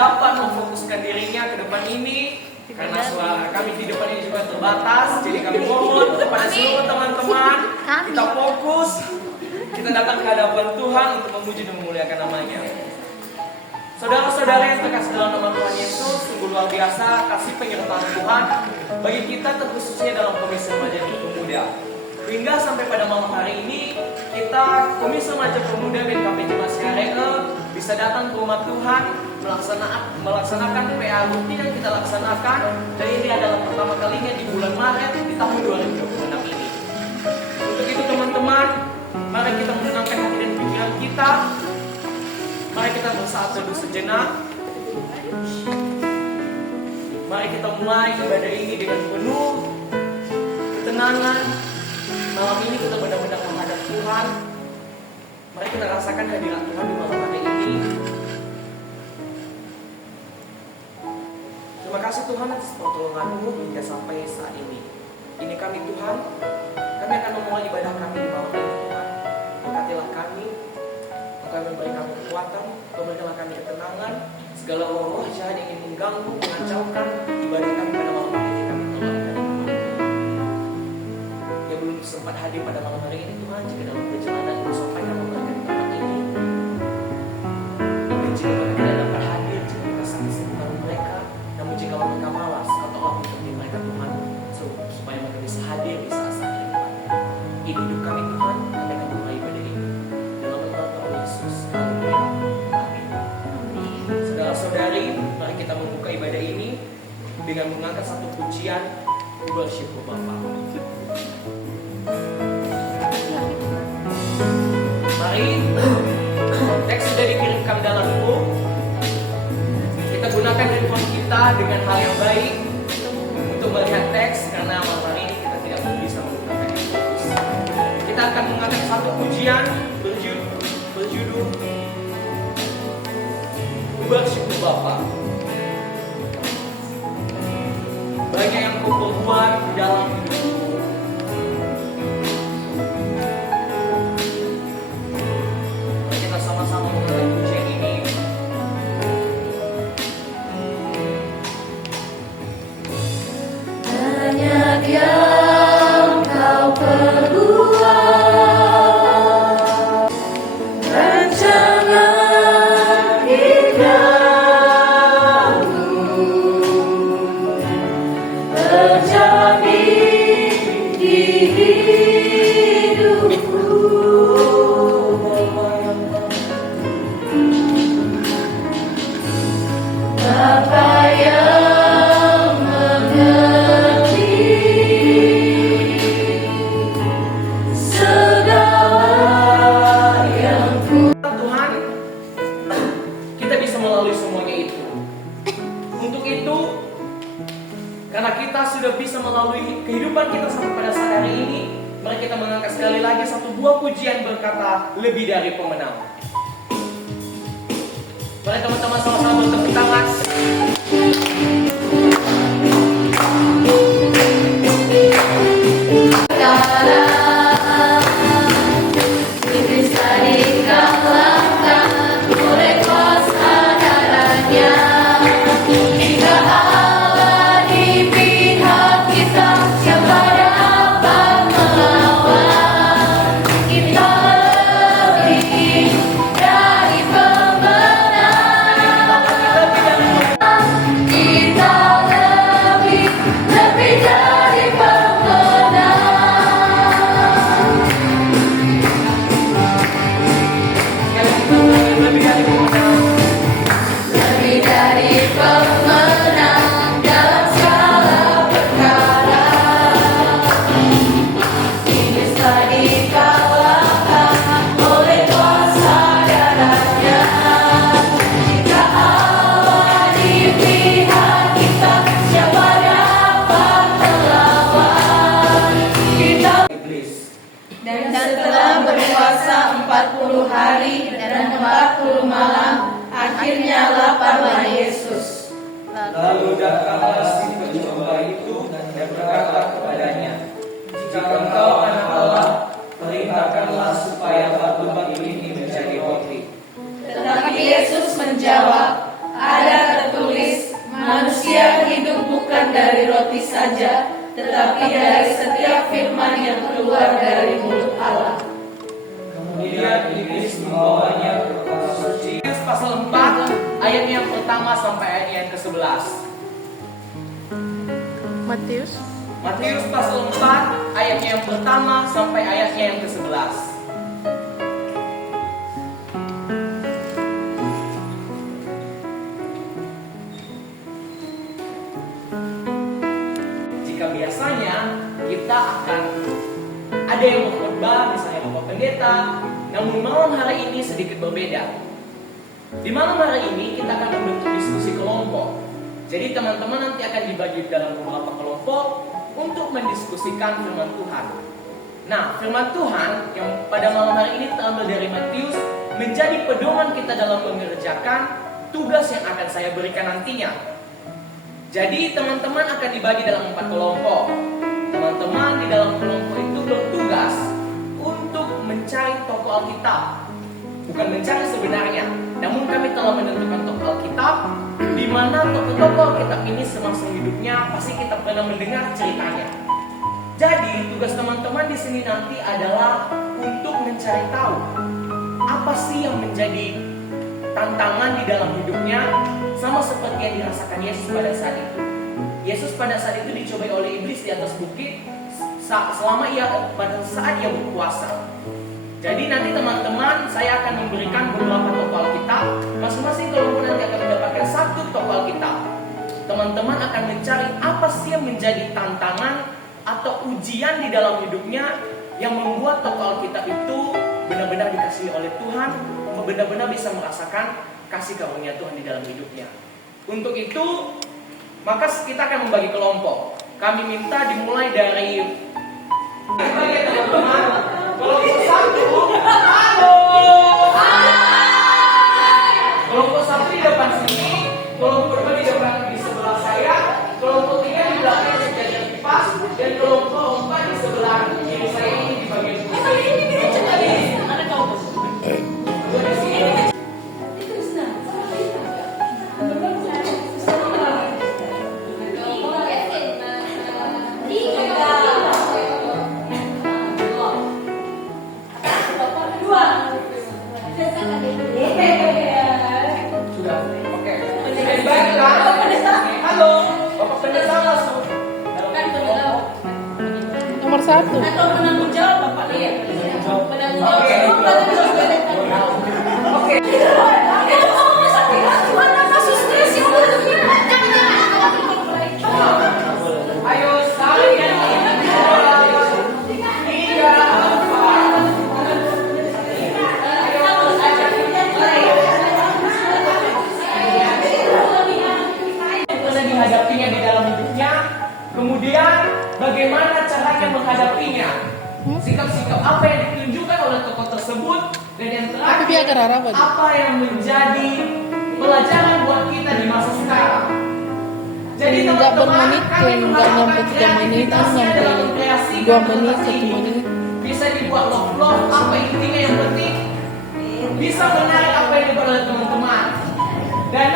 dapat memfokuskan dirinya ke depan ini. Karena suara kami di depan ini juga terbatas, jadi kami mohon kepada seluruh teman-teman, kita fokus, kita datang ke hadapan Tuhan untuk memuji dan memuliakan namanya. Saudara-saudara yang terkasih dalam nama Tuhan Yesus, sungguh luar biasa kasih penyertaan Tuhan bagi kita, terkhususnya dalam Komisi Remaja dan Pemuda. Hingga sampai pada malam hari ini, kita Komisi Remaja Pemuda BKP Jemaat Siareke bisa datang ke rumah Tuhan, melaksanakan PA rutin yang kita laksanakan. Dan ini adalah pertama kalinya di bulan Maret di tahun 2026 ini. Untuk itu teman-teman, mari kita menenangkan hati dan pikiran kita. Mari kita bersaat teduh sejenak. Mari kita mulai ibadah ini dengan penuh ketenangan. Malam ini kita benar-benar menghadap Tuhan. Mari kita rasakan hadirat Tuhan di malam hari ini. Terima kasih Tuhan atas pertolongan-Mu hingga sampai saat ini. Ini kami Tuhan. Kami akan memulai ibadah kami di malam ini Tuhan. Berkatilah kami. Kami memberi kami kekuatan, berikanlah kami ketenangan. Segala roh jahat yang ingin mengganggu, mengacaukan ibadah kami pada malam hari ini, kami tolak dari nama. Yang belum sempat hadir pada malam hari ini Tuhan, jika dalam perjalanan itu sampaikan mereka di tempat ini. Dan jika mereka tidak dapat hadir, jika kita sakit sembuhan mereka, namun jika mereka malas, atau untuk mereka Tuhan, supaya mereka bisa hadir di saat-saat ini Tuhan. Ini hidup kami Tuhan, kami akan mulai ibadah ini. Saudara-saudari, mari kita membuka ibadah ini dengan mengangkat satu pujian bersyukur Bapa. Mari, teks sudah dikirimkan dalam buku. Kita gunakan handphone kita dengan hal yang baik untuk melihat teks, karena malam hari ini kita tidak bisa menggunakan handphone. Kita akan mengangkat satu pujian berjudul bersyukur Bapa. Banyak yang Kau perbuat di dalam hidupku. Mari kita sama-sama mengangkat pujian ini. Banyak yang Kau perbuat. Karena kita sudah bisa melalui kehidupan kita sampai pada saat hari ini, mari kita mengangkat sekali lagi satu buah pujian berkata lebih dari pemenang. Mari teman-teman sama-sama bertepuk tangan. Dan setelah berpuasa 40 hari dan 40 malam, akhirnya laparlah Yesus. Lalu datanglah si pencoba itu dan berkata kepadanya, "Jika engkau anak Allah, perintahkanlah supaya batu-batu ini menjadi roti." Tetapi Yesus menjawab, "Ada bukan dari roti saja, tetapi dari setiap firman yang keluar dari mulut Allah. Kemudian Iblis membawanya ke kota suci. Pasal 4 ayat yang pertama sampai ayat yang ke-11. Matius pasal 4 ayatnya yang pertama sampai ayatnya yang ke-11. Jika biasanya kita akan ada yang berkhotbah, misalnya Bapak Pendeta, namun malam hari ini sedikit berbeda. Di malam hari ini kita akan membentuk diskusi kelompok. Jadi teman-teman nanti akan dibagi dalam beberapa kelompok untuk mendiskusikan firman Tuhan. Nah, firman Tuhan yang pada malam hari ini terambil dari Matius menjadi pedoman kita dalam mengerjakan tugas yang akan saya berikan nantinya. Jadi teman-teman akan dibagi dalam 4 kelompok. Teman-teman di dalam kelompok itu bertugas untuk mencari tokoh Alkitab. Bukan mencari sebenarnya, namun kami telah menentukan tokoh Alkitab, di mana tokoh-tokoh Alkitab ini semasa hidupnya pasti kita pernah mendengar ceritanya. Jadi tugas teman-teman di sini nanti adalah untuk mencari tahu apa sih yang menjadi tantangan di dalam hidupnya, sama seperti yang dirasakan Yesus pada saat itu. Yesus pada saat itu dicobai oleh iblis di atas bukit pada saat ia berpuasa. Jadi nanti teman-teman saya akan memberikan beberapa tokoh Alkitab. Masing-masing kelompok nanti akan mendapatkan 1 tokoh Alkitab. Teman-teman akan mencari apa sih yang menjadi tantangan atau ujian di dalam hidupnya yang membuat tokoh Alkitab itu benar-benar dikasihi oleh Tuhan, benar-benar bisa merasakan kasih karunia Tuhan di dalam hidupnya. Untuk itu, maka kita akan membagi kelompok. Kami minta dimulai dari teman-teman. Kelompok 1, halo. Kelompok 1 di depan sini, kelompok 2 di depan di sebelah saya, kelompok 3 di belakang sejajar kipas, dan kelompok 4 di sebelah kiri saya ini di bagian kiri. Ada kelompok. Di sini. Nomor 1. Atau penanggung jawab Bapak lihat. Penanggung jawab. Oke. Itu kamu masa tidak gimana kasus stres yang berikutnya? Ayo sekalian. 3, 4. Pernah dihadapinya di dalam hidupnya. Kemudian bagaimana caranya menghadapinya? Sikap-sikap apa yang ditunjukkan oleh tokoh tersebut? Dan yang terakhir, apa yang menjadi pelajaran buat kita di masa sekarang? Jadi teman-teman, kami melakukan kreativitas dalam kreasi 2 menit, 1 menit. bisa dibuat love, apa intinya yang penting bisa menarik apa yang dibuat oleh teman-teman. Dan